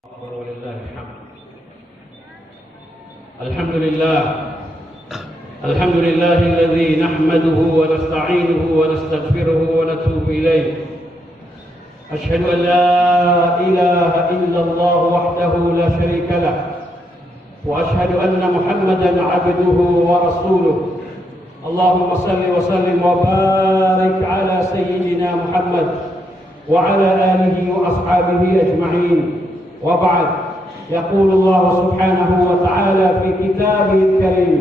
أكبر ولله الحمد. الحمد لله الذي نحمده ونستعينه ونستغفره ونتوب إليه. أشهد أن لا إله إلا الله وحده لا شريك له، وأشهد أن محمدا عبده ورسوله. اللهم صل وسلم وبارك على سيدنا محمد وعلى آله وأصحابه أجمعين. وبعد، يقول الله سبحانه وتعالى في كتابه الكريم: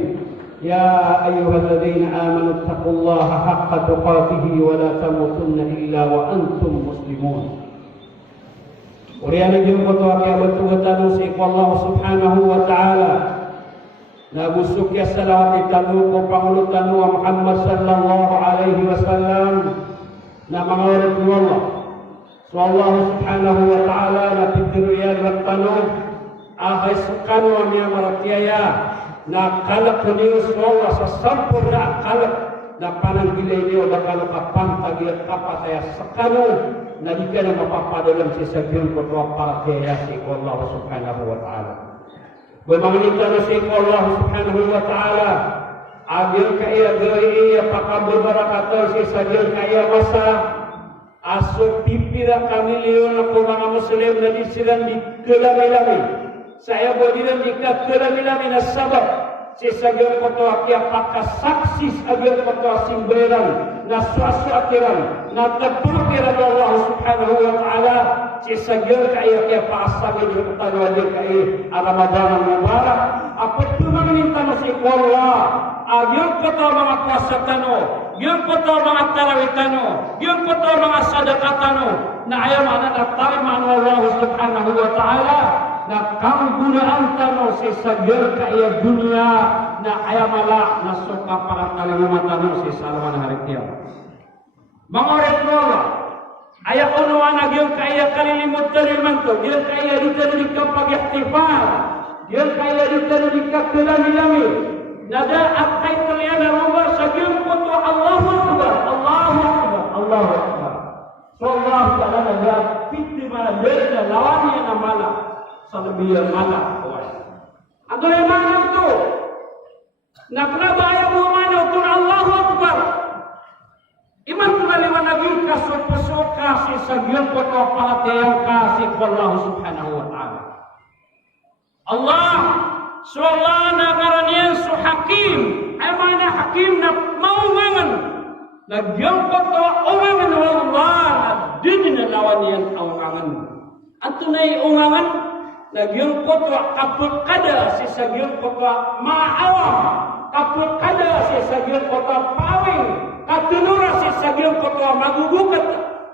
يا أيها الذين آمنوا اتقوا الله حق تقاته ولا تموتن إلا وأنتم مسلمون. Uriana jeung kotoa kia betul-betul si Allah Subhanahu wa taala. Nabusuk ya salawat itanu ko pangulutan wa Muhammad sallallahu alaihi wasallam. Na mangalut Allah. So Allah Subhanahu wa taala na pitiriyan rattanu ahai sukanu niya maratiaya na kalak kunius Allah sa sampurna kalak na panang gilay niyo da kalau kapang tagiat kapa saya sekanu na di kana mapapadalam si sabiyon ko para kaya si Allah Subhanahu wa taala. Bagaimana na si Allah Subhanahu wa taala agil kaya gaya pakabul barakato si sabiyon kaya masa asuk pipira kami liyon ako mga Muslim na di silang di kelami-lami. Saya bodiran di kelami-lami na sabab si sabiyon ko to akia pakasaksis agil ko to simberan na suasu akiran na terpukiran Allah Subhanahu wa ta'ala si sabiyon kaya kia paasagin yung tanwadir kaya Ramadan Mubarak. Apa itu menginta masih Allah agil ko to mga puasa tano, yung kotor mga tarawih tano, yung kotor mga sadaqah tano, na ayaw mana natariman Allah Subhanahu wa ta'ala, na kanggunaan tano si sagyar kaya dunia, na ayaw mala na suka para kalimama tano si salaman hari kiamat. Mga oret Allah, ayaw unuan na yung kaya kalilimut taliman to, yung kaya dito na ikapag-ihtifal, yung kaya dito na ikakulami-lami, nada akay kalian na rumah sagyar ko to Allahu Akbar, Allahu Akbar, Allahu Akbar. So Allah Ta'ala nada piti mana beda lawani yang amala salbiya mala kawas. Ano yung mana itu? Na kenapa ayaw mo mana itu Allahu Akbar? Iman tunaliwan lagi kasut-pesuka si sagyar ko to palatayang kasi ko Allah Subhanahu wa ta'ala. Allah so Allah na karanian so hakim ay mana hakim na maungangan nagyang koto ungangan Allah na din na lawan yan ungangan ato na ungangan nagyang koto kaput kada si sagyang koto maawam kaput kada si sagyang koto pawing katunura si sagyang koto magugukat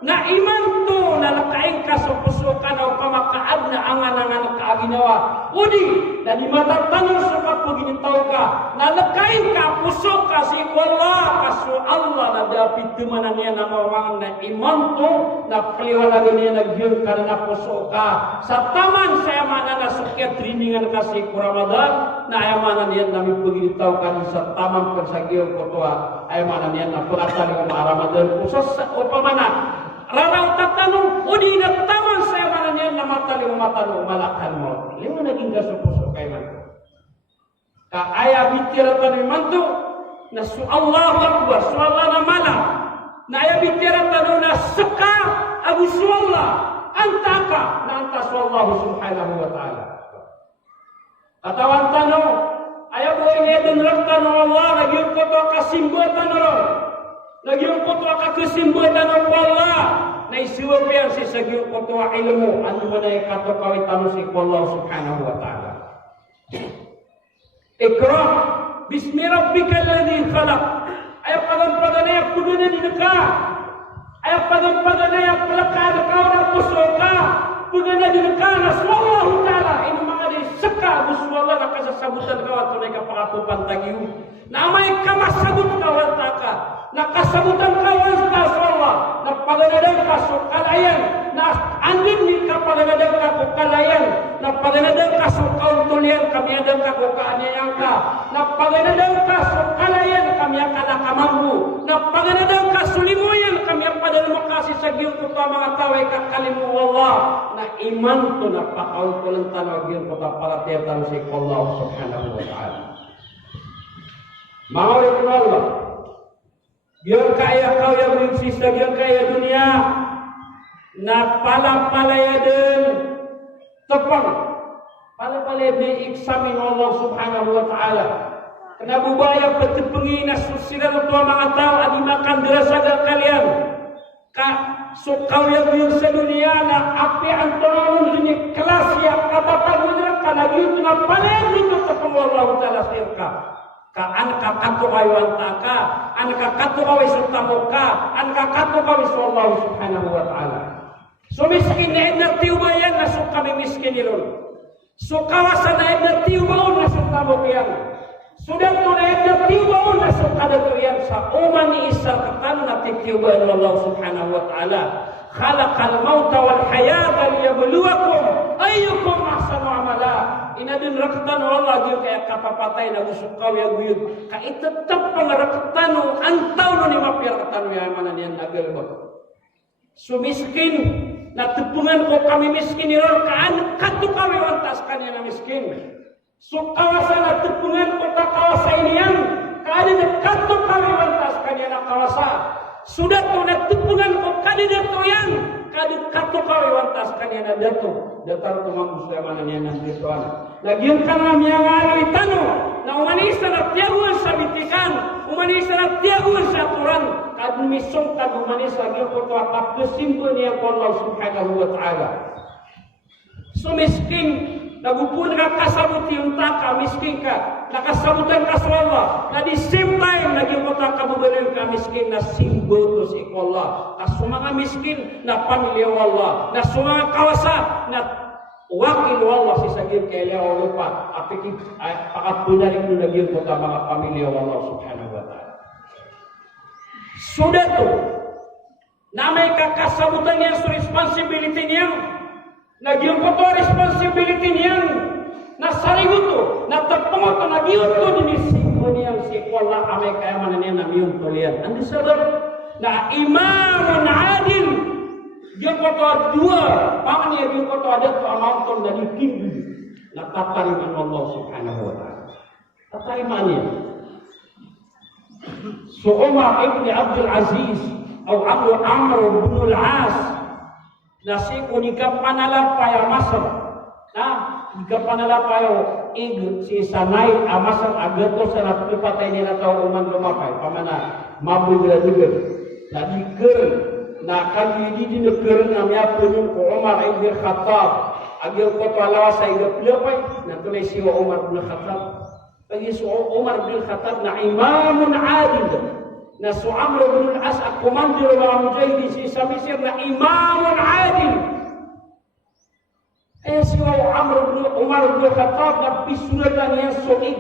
na iman to na nakaing kasupusukan o pamakaad na angan-angan kaaginawa. Udi, na di matatanong sa kapaginitaw ka, na nakaing kapusok ka si Allah, kaso Allah na dapit tumanan niya na mawang na iman to, na paliwalagan niya nagyun ka na pusok ka. Sa taman sa yamanan na sukyat riningan ka si Ramadan, na ayamanan niya na may paginitaw ka sa tamang pagsagiyong kotoa, ayamanan niya na puratan ng Ramadan. Pusos o pamana, raraw tatanong, udi na taman sa yaman niya na mataling matanong, malakan mo. Lima naging kasupuso kay man. Kaaya bitira tanong man to, na su Allahu Akbar, su Allah na mala, na aya bitira tanong na saka, abu su Allah, antaka, na anta su Allah Subhanahu wa ta'ala. Katawan tanong, aya po ingedon rin tanong Allah, nagyong ko to kasimbuatan rin. Nagyong kotoa kakasimbatan ng Allah na isuwapian si sagyong kotoa ilmu ano mo na ikatokawitan si Allah Subhanahu wa ta'ala. Ikra bismi rabbika alladhi khalaq. Ay pagan-paganay kuno na dinaka. Ay pagan-paganay palakad ka na pusoka. Kuno na dinaka na Allah ta'ala ino mga di saka buswala na kasasabutan ka ato na ikapakapupan tagiw. Na may kamasabot ka wala ka. Nakasabutan kawan sa Allah, nagpaganadang ka sa kalayan, na andin ni kapaganadang ka sa kalayan, nagpaganadang Pagdadang ka sukaw tulian kami adang ka kukaanyan ka. Napaganadang ka sukalayan kami akala kamambu. Napaganadang ka sulimuyan kami apadal makasi sa giyong ko pa mga taway kakalimu Allah. Na iman to napakaw ko lang tanong giyong ko pa para tiyatan si Allah subhanahu wa ta'ala. Mga ulit ng Allah. Giyong kaya kau yang bersisa giyong kaya dunia. Na pala-palaya din tepang. Pala-palaya din iksamin Allah subhanahu wa ta'ala. Kena bubaya petepengin na susiran tua mga tao adi makan dirasaga kalian. Ka sukaw yang sa dunia na api antonun ini kelas yang kapapagunan kana gitu na palaya dito tepang Allah ta'ala sirka. Ka anka katu kayu antaka, anka katu kawi sutamuka, anka katu kawi Allah subhanahu wa ta'ala. So miskin na edna tiubayan na so kami miskin nilon. So kawasan na edna tiubaon na so tamukiyan. Sudah to na edna tiubaon na so kadatuyan sa uman ni isal katan na titiubayan Allah subhanahu wa ta'ala. Khalaqal mauta wal hayata liyabluwakum ayyukum ahsanu amala. Inadun rakatan Allah dia kaya kapapatay na gusukaw ya guyud. Ka itetep pangarakatan antaw no ni mapir katan ya mana niyan agal ba. So miskin na tepungan ko kami miskin nilor kaan katu kami wantas kanya na miskin. So kawasan na tepungan ko ka kawasa iniyan kaan na katu kami wantas kanya na kawasa. Sudah to na tepungan ko kanina to yan kadu katu kami wantas kanya na dato. Datar to manusia mana niya ng ditoan. Nagyan ka na miyang itano na umanisa na tiyaguan sa bitikan, umanisa na tiyaguan sa aturan. Kadu misong kadu manis lagi ko to akap simbol niya ko Allah subhanahu wa ta'ala. So miskin, nagupun ka kasabuti yung taka, miskin ka, nakasabutan ka sa Allah. Na di same time, naging ko ta kabubalin ka miskin na simbol to si Allah. Na sumanga miskin na pamilya Allah. Na sumanga kawasa na wakil Allah si sagir kaya Allah lupa. Apikip, pakapunarin nyo naging ko ta mga pamilya Allah subhanahu wa ta'ala. Sudah tu, namai kakasabutan yang responsibility niya, nagyong ko to responsibility niya, na sarigo to, na tagpungo to, nagyong to, ninisingko niya, si Allah, amay kaya man niya, namiyong to liyan. Andi sadar, na imamun adil, yung ko to dua, pangan niya, yung ko to ada to, amount to, na dikindu, na tatariman Allah subhanahu wa ta'ala. Tatariman niya. So Umar ibn Abdul Aziz atau Amr bin Al-As nasi kunika panalapay Masar na ika panalapay ig si sanay Masar agato sa napipatay nila tao uman lumapay pamana mabugla juga na diker na kali di negeri namanya punun ko Umar ibn Khattab agil ko palawas sa igapilapay na tunay si Umar bin Khattab. Bagi Umar bin Khattab na imamun adil. Na Amr bin Al-As komandir mga mujahidin si Samisir na imamun adil. Si Umar bin Khattab na pisunatan niya su'id.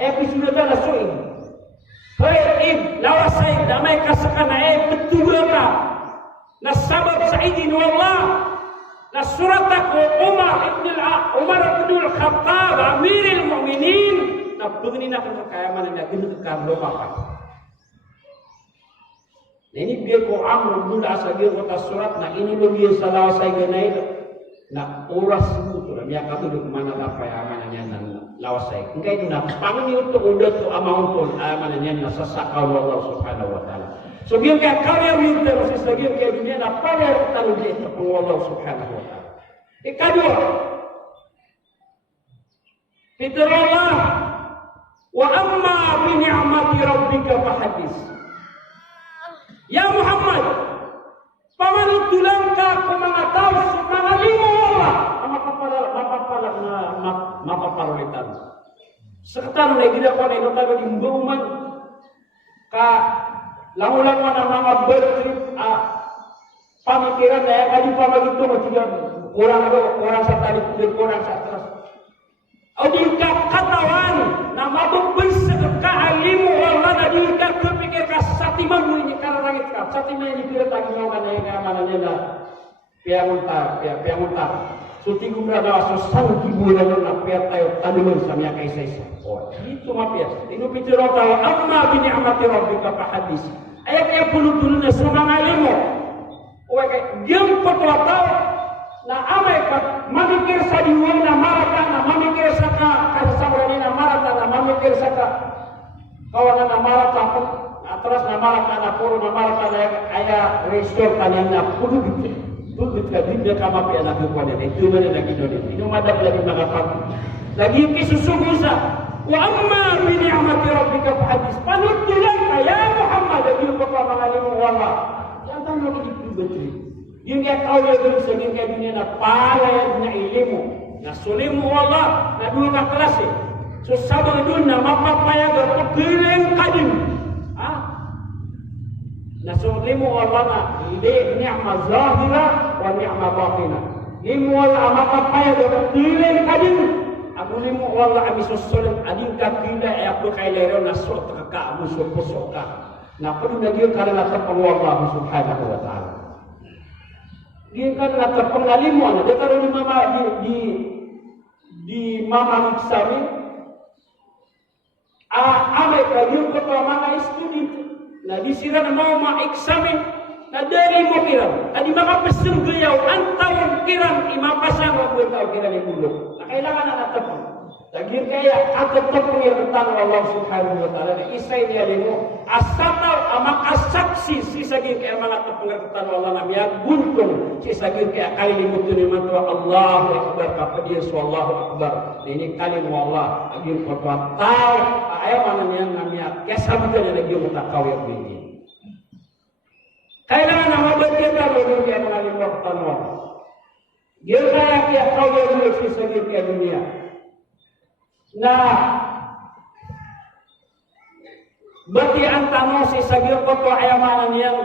Pisunatan na su'id. Kaya lawasay damay kasakan na betul ka. Na sabab sa idin wallah. Na surat ako Umar ibn al-Khattab Amirul Mu'minin na begini nak kekayaman niya ginagkan lupa. Nah ini dia ko Amr bin Al-As lagi kota surat na ini lo dia salah saya ganai na oras itu na miya katulog mana na kayaman niya nan lawas saya. Engkay itu na pangni untuk udah tu amount ayaman niya na sasakaw Allah subhanahu wa ta'ala. So biar kaya kaya yung terus lagi kaya dunia na pala talu dia tepung Allah subhanahu wa ta'ala. Ikadua, fitur Allah wa amma bi ni'mati rabbika fahadis. Ya Muhammad, pamanutulan ka kung mga tao mga limo Allah mapaparalitan. Sekarang lagi dah kau nak tahu di Mbuman ka langulangan ang mga bertrip pamikiran na kadi pa magito mo tiga orang sa tali kudir orang sa atras. O di ka katawan na mabubis ka alimu Allah na di ka kepikir ka satiman mo ni karangit ka satiman ni kira tagi mo kana nga mana nila pianguntar Sutingu berada asal kiburan na peta yo tanuman sa miya kaysa-isa. Oh, dito mapias. Tinupitiro tayo, amma bini'amati rabbika fahadis. Ay kaya pulo-pulo na sa mga limo. O kaya, diyan po tayo na amay ka, mamikir sa diwan na marata na, mamikir sa ka, kasasawaran na marata na, mamikir sa ka, kawanan na marata po, atras na marata na, puro na marata na, aya restore tanin na pulo gitu. Pagkat ka din na kamapi anak ko na ito man na ginulit. Inumadap lagi mga pag. Lagi yung kisusugusa. Wa amma bi ni'mati rabbika fahadis. Panutulan kaya Muhammad lagi yung pagpapangalimu wala. Yan tayo nakikibutri. Yung kaya tao na doon sa yung kaya dunia na palayad na ilimu. Na sulimu wala. Na doon na klase. So sabang doon na mapapayag at kiling kadim. Nasulimu Allah na ni'ma zahira wa ni'ma batina. Limu Allah mapapaya do tilen kadin. Aku limu Allah ami susulan adin ka kila ay aku kay lero na sot ka amu suposok ka. Na perlu na dia karena terpeng Allah subhanahu wa ta'ala. Dia karena terpeng limu ana dia kalau di mama di mama miksami ame ka dia ko mama studi. Na di sira na mau ma-examine na dari mo kiram. Adi makapasang gayaw, antawang kiram, imapasang wag mo tao kiram yung ulo. Na kailangan na natapang. Lagyan kaya, atapang yung tanong Allah subhanahu wa ta'ala na isay niya mo, asataw, amakasaksi, sisagin kaya mga tapang yung tanong Allah na miya, buntong, sisagin kaya kalilimutin naman ito, Allahu Akbar, kapadiyan so Allahu Akbar. Ini kalimu Allah, agin ko ito, tao, ayaw man niya na miya, kaya sabi ka niya, nagyong matakaw yung bini. Kailangan na mabagyan ka, bagay kaya mga limang tanong. Gil kaya kaya kau yung sisagin kaya dunia. Na berarti antano si sagir ko to ayamanan yang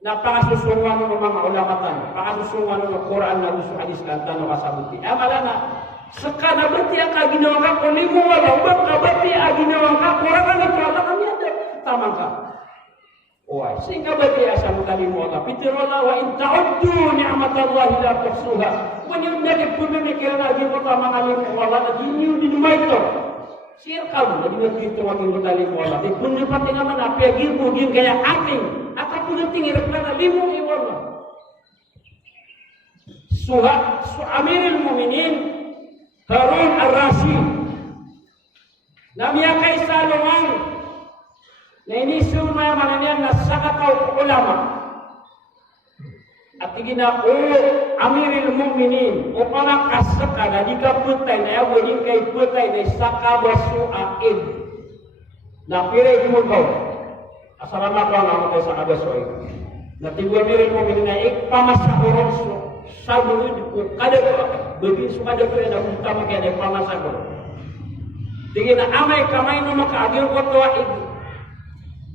napakasusungan ng mga ulamatan, pakasusungan ng Quran na gusto hadis kantano kasabuti. Amalana sekana berarti ang kaginawa ka kulimu wala ubang ka berarti ang ginawa ka Quran na kala kami ada tamang ka. Wah, sehingga berarti asal kalimu Allah. Fitrullah wa in ta'uddu ni'matallahi la tuhsuha. When naging pumimikiran na aging pertama kali wala na dinyo dinumaito. Sir kamu na dinagito aging kali wala. Di pun pati naman api aging bugin kaya ating. At ako nating irap na limong iwala. Amirul Muminin Harun Ar-Rasyid. Namiyakay sa lumang na inisul mo yaman niya na sakataw ulama. At igina o Amirul Muminin o parang kasaka na di ka putay na yawo din kay putay na sakabasuain na piray kumugaw asarama ko ang amatay sakabasuain na tigwa Amirul Muminin na ikpamasakuron sa buwid ko kada ko bagay so kada ko na utama kaya na ikpamasakuron tingin na amay kamay no makaagir ko to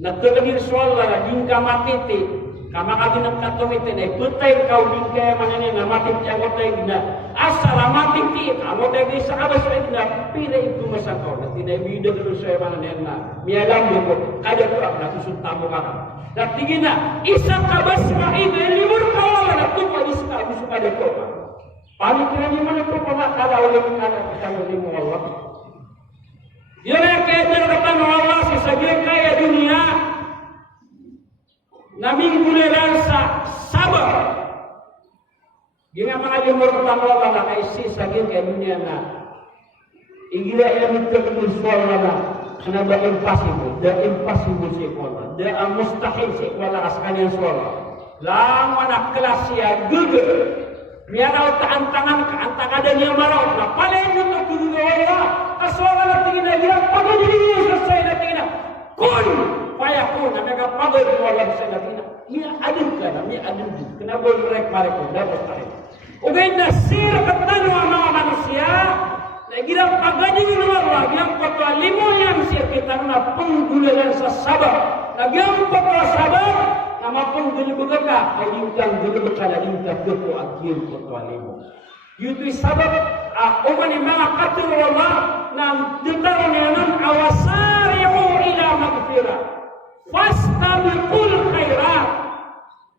na tulagir suwal na din ka matiti kama kami ng katumitin ay putay kau din kaya manani na matiti ang otay na asala matiti ang otay di sa kabas ay na pilay kumasakaw na tinaybido ko sa manani na miyalam mo kada ko ang nakusunta mo ka na tingin na isang kabas main ay limur kawala na tupa di sa kabus kada ko panikiran niyo man ito pamakala ulit ng anak isang mo Allah yun ang kaya nilakatan ng Allah sa sagir kaya dunia naming guliran sa sabar. Gina mga limur ketanggal na kaisi sagir kaya dunia na igila ilang terkusual na kenapa impossible si kuala da mustahil si kuala askan yang suara lama nak kelas ya gugur mianaw taantangan ka antakadan yang marau na paling ito kuduga wala kaswala na tingin na hirap pagdiriyo sa say na tingin na kun payakun na nagapagod mo wala sa natin niya adin ka na niya adin kenapa rek marek ko dapat tayo ugay na sir katano ang mga manusia na girang pagdiriyo ng Allah yang patwa limo yang sir kita na penggularan sa sabar na yang patwa sabar na mapenggulo ka ay lingkang gulo ka na lingkang gulo at yung patwa limo yuto sabab uman yung mga katulala na ditaw niya ng awasari'u ila magfira fastabiqul khairat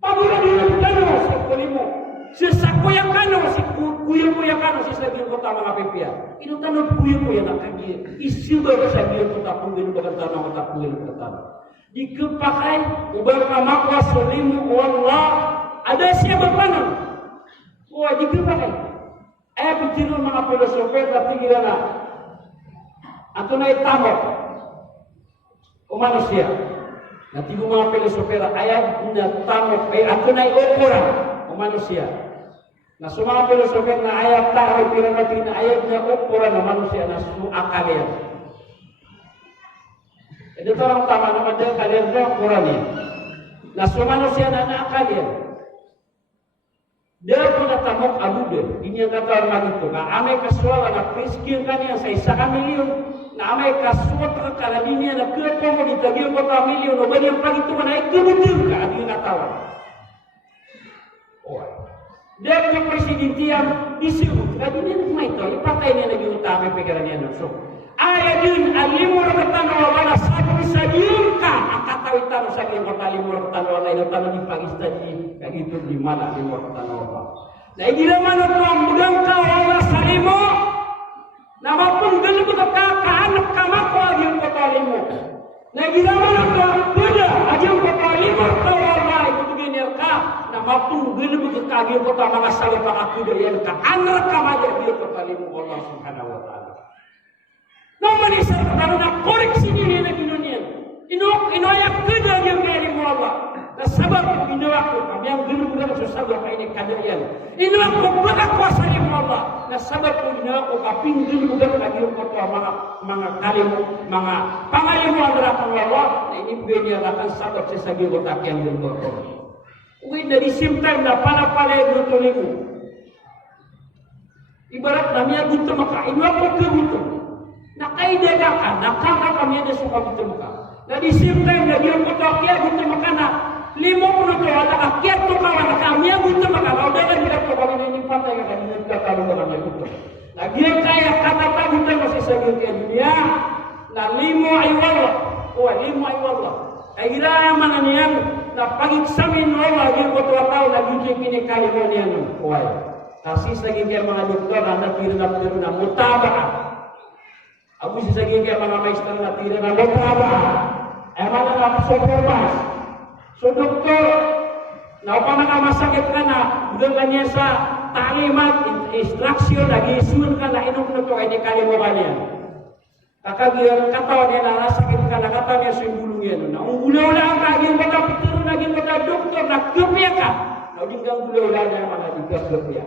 pagula din ang tanong sa kulimo sisakuya ka no si kuya mo sabi kota mga pipia. Ino tanong kuya ko yan ang kanya. Isiba ka sabi kota pungin bagan tanong kota pungin kota. Dikepakay ubang kamakwa selimu Allah ada siapa panon. Wah dikepakay. Bikin mga filosofer tapi gimana? Atau naik tamok o manusia. Nanti mga filosofer ayat na tamok atau naik ukuran o manusia. Nah semua filosofer na ayat tahu pirang na ayat na ukuran o manusia na su akal ya. Itu orang utama nama dia kalian dia ukurannya. Nah semua manusia na akal ya. Dia punya tamok abu dia. Ini yang kata orang itu. Nah ame kasual anak miskin kan yang saya saka miliun. Nah ame kasual terkala ini anak kerja mau ditagih kota miliun. Obat yang pagi itu mana itu betul kan? Dia nggak tahu. Oh. Dia punya presiden tiang disebut. Jadi ini rumah itu. Partai ini lagi utama pikirannya nusuk. Ayatun alimur ketanwa wala satu sajiurka angkat tahu tahu saking kota limur ketanwa lain tanah di Pakistan ini kayak gitu di mana limur ketanwa. Nah di mana tuang budang kau wala salimo nama pun gelu betul kakak anak kamako aja kota limur. Nah di mana tuang beda aja kota limur kau wala itu begini kak nama pun gelu betul kagir kota mana salih pak aku dia kak anak kamaja dia kota limur Allah Subhanahu Wa Taala. Nomor ini kalau nak koreksi diri lagi dunia, ino yang kerja yang kaya di Allah. Dan sebab ino aku kami yang dulu bukan susah buat ini kadarian. Ino aku berkat kuasa di Allah. Dan sebab ino aku kaping dulu bukan lagi kota mga kalimu, mga pangalimu adalah Allah. Nah ini begini akan sebab sesagi kota yang dulu. Uin dari simpang na pala nutulimu. Ibarat namanya buta maka ino aku kebutuh. Nakaidakan, nakaka kami ada suka bertemukan. Nah di simpang dia kotokia bertemukan. 50 tahun ada kiat tu kawan kami yang bertemukan. Kalau dia kan bilang kami ini pantai kan ini kita tahu kami betul. Nah dia kaya kata tak betul masih segitu dunia. Nah 5 aywallah, wah 5 aywallah. Akhirnya mana ni yang nah pagi samin Allah dia kotoa tahu lagi kini kali mana yang wah. Kasih lagi dia mga doktor anda kira mutabah. Aku sisa gini mga maestro na tira na lotaba. Emang na supermas. So doktor, na upang masakit ka na, bukan niya sa talimat, instruction, nag-iisun ka na inom na ito, ay di kalimutan niya. Kakagir, katawa niya na nasakit ka na, katawa niya sa bulong yan. Na ungulaw lang ka, aging bata pitiro, naging bata doktor, nagkapya ka. Na uding kang ungulaw lang niya, mga digkapya.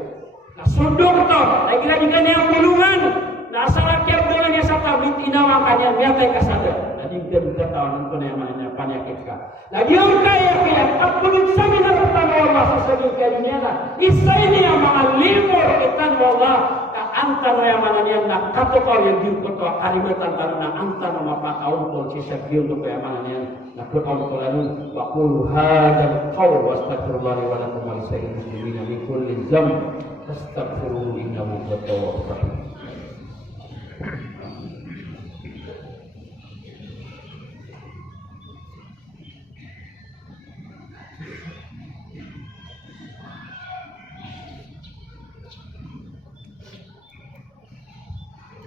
Na so doktor, lagi-lagi ka niya ang bulungan. Nasalah tiap bulan yang satu bit inawa kanya miatai kasada. Jadi kita tahu nanti namanya penyakit ka. Nah dia kaya apun sami na pertama Allah sesuatu dunia lah. Isa ini yang mengalimur kita Allah. Ka antara yang mana yang nak kata kau yang diukur kalimat antara nak antara apa kau pun sisa dia untuk yang mana yang nak kau lalu wakul hadal kau wastaghfirullah wa lakum wa lisa'il muslimina min kulli dzamb fastaghfiruhu innahu huwat tawwabur rahim.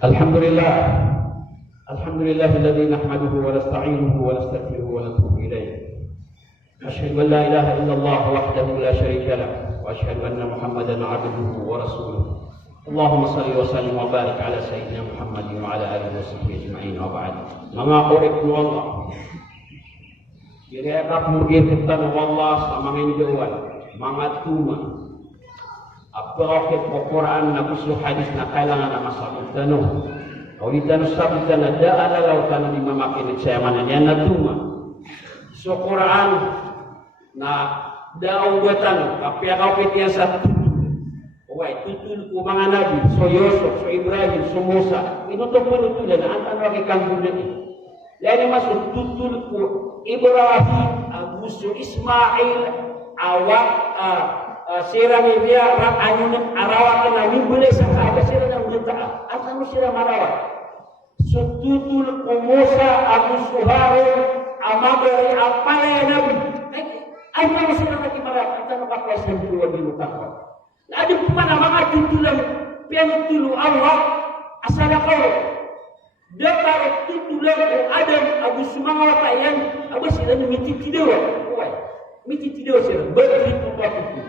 Alhamdulillah alladzi nahmaduhu wa nasta'inuhu wa nastaghfiruhu wa natubu ilayh. Asyhadu an la ilaha illallah wahdahu la syarika lah wa asyhadu anna Muhammadan 'abduhu wa rasuluh. Allahumma salli wa sallim wa barik ala sayyidina Muhammadin wa ala alihi wa sahbihi ajma'in wa ba'd. Mga urip nu Allah. Kira kapmugir kita nu Allah sa mga injuan, mga tuma. Apakit po Quran na gusto hadis na kailangan na masagot tanong. Kau ditanong sabi ka na daalalaw ka na di mamakinig sa yaman na yan na tuma. So Quran na daw tanong, kapya kapit yan sa wai tutul ko mga nabi, so Yusuf, so Ibrahim, so Musa. Inutok manutulan na ang tanong kang bulan ito. Lain masuk tutul ko Ibrahim, Abuso, Ismail, awak, sira media rak anyun arawak na boleh sakada sira na uta asan sira marawak sututul Musa Abu Harun amagari apale nabi ay sira na marawak anta makaplas ng duwa di lutakwa adi mana mga tutulan piano tulu Allah asal kau dapat tutulan Adam abu semangat yang abu silan miti tidur, miti tidur silan berarti tempat itu.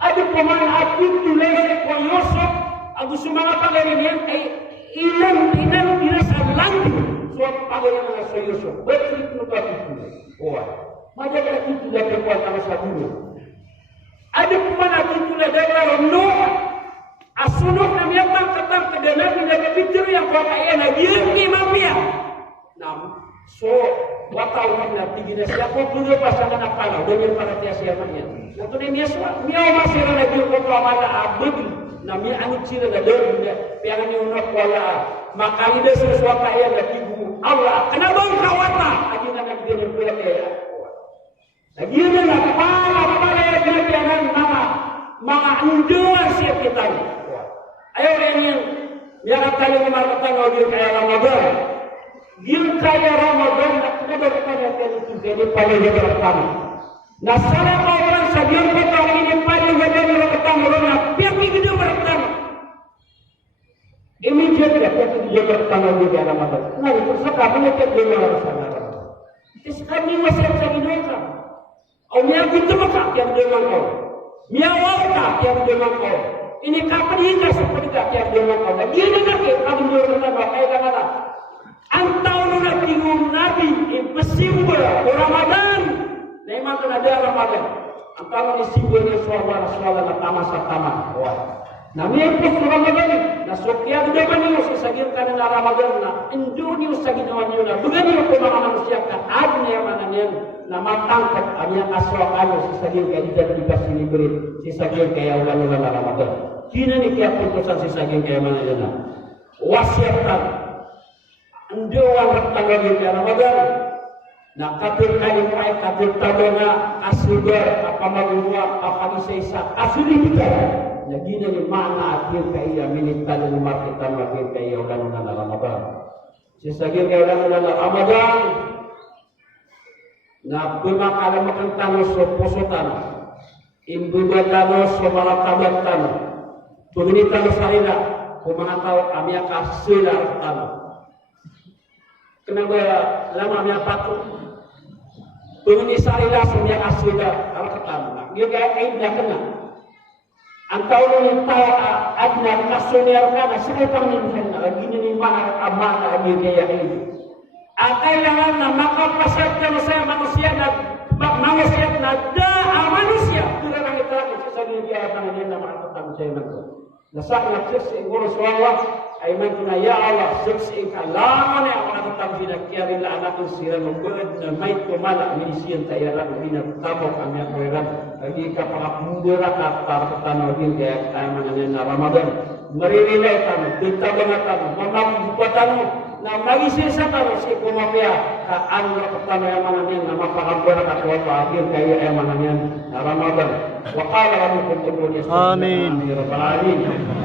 Ada pemain aku tulen sekon Yosef abu semangat pagari yang ilang dirasa lanjut suap pagari yang saya Yosef berarti tempat itu. Macam mana tutulan kekuatan sabunu. Ada pemain aku tulen dapat Nuh asunok na miya pangkatang kadalan ni nagpicture yang kau kaya na yun mafia. Nam so wataw na tigina siya ko kuno pasangan akala dengan para tiya manya. Wato ni miya masira na yun ko amala abud na miya anit sila na doon niya piangan ni unak wala makalida sa suwa kaya na tigu Allah kanabang kawata adi na nagdinin ko kaya. Lagi na para ya piangan mga unduan siya kita. Ayo ini yang kali kemarin audio kayak Ramadan. Dia kaya Ramadan nak kena berkata itu jadi paling pertama. Nah salah orang sabian kata ini paling jadi pertama orang biar begitu pertama. Immediate dia pertama di Ramadan. Nah itu sekarang kita dia harus sadar. Sekarang ini masih lagi doa. Orang itu maka yang dia kau. Miawaka yang dia kau. Ini kapan ini seperti yang dia kau. Dia dengar ke kamu dia kata kayak kata. Antau nuna tinggung Nabi bersimbol Ramadan. Memang ada Ramadan. Antau ini simbolnya suara na tamas. Nami yang pun Ramadan. Na sokya dia mana sesagir karena Ramadan na Indonesia sagin awalnya na. Bukan itu mga manusia kan ada yang mana yang nama tangkat amya aswa ano sesagir kayak jadi dikasih liberi sesagir kayak ulang Ramadan. Kini ni kaya putusan sesagir kayak mana yana. Wasiatkan ando ang tanggal di Ramadan. Na katul kali mai katul tabona asugar apa magua apa isa asuli kita. Na gina ni mana akhir kaya minitan ni marketan akhir kaya ulang Ramadan. Sesagir kaya ulang Ramadan. Na pemakalan makan tanah so posotan. Imbuban tanah so malakabat tanah. Penginitan sarina kumanataw amya kasila tanah. Kenapa lama amya patu? Pengini sarina sumya kasila tanah. Dia kaya kainnya kena. Antau ni tahu adna kasunyar kana sekali ni lagi ni mahar amana dia kaya ini. Kailangan na makapasat ka sa manusia na manusia tulad ang ito sa niya ang niya na makatang sa iyo. Nasa naksis ingoro suwa ay man na ya Allah siksi kalaman ay makatang dinakya nila anak ko sila magulad na may tumala minisiyan tayo lang binatabo kami ako ran lagi ka pakapundura ka para tanawin kaya tayo mga na Ramadan marirelay tayo ditabangan tayo mamabupatan mo na magisisa tayo si kumapya kaan na pertama yang mana niyan na mapakabura ka tuwa akhir kayo yang mana niyan na Ramadan wa qala rabbukum ud'uni amin ya rabbal alamin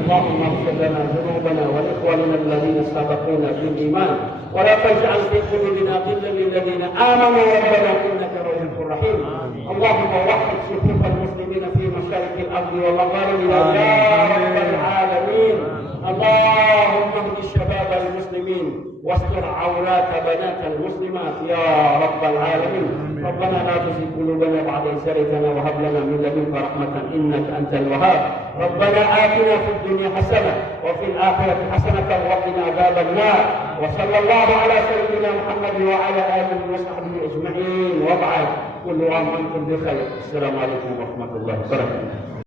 Allahumma ighfir lana dhunubana wa ikhwanana alladhina sabaquna bil iman wa la taj'al fi qulubina ghillan lil ladzina amanu rabbana innaka ra'ufur rahim Allahumma wahhid sufuf al muslimina fi masyarik al ardi wal magharibi ya rabbal alamin Allahumma ihdi syabab al muslimin واستر عورات بنات المسلمات يا رب العالمين ربنا لا تزغ قلوبنا بعد إذ هديتنا وهب لنا من لدنك رحمة إنك أنت الوهاب ربنا آتنا في الدنيا حسنة وفي الآخرة حسنة وقنا عذاب النار وصلى الله على سيدنا محمد وعلى آله وصحبه أجمعين وبعد كل عام وأنتم بخير السلام عليكم ورحمة الله وبركاته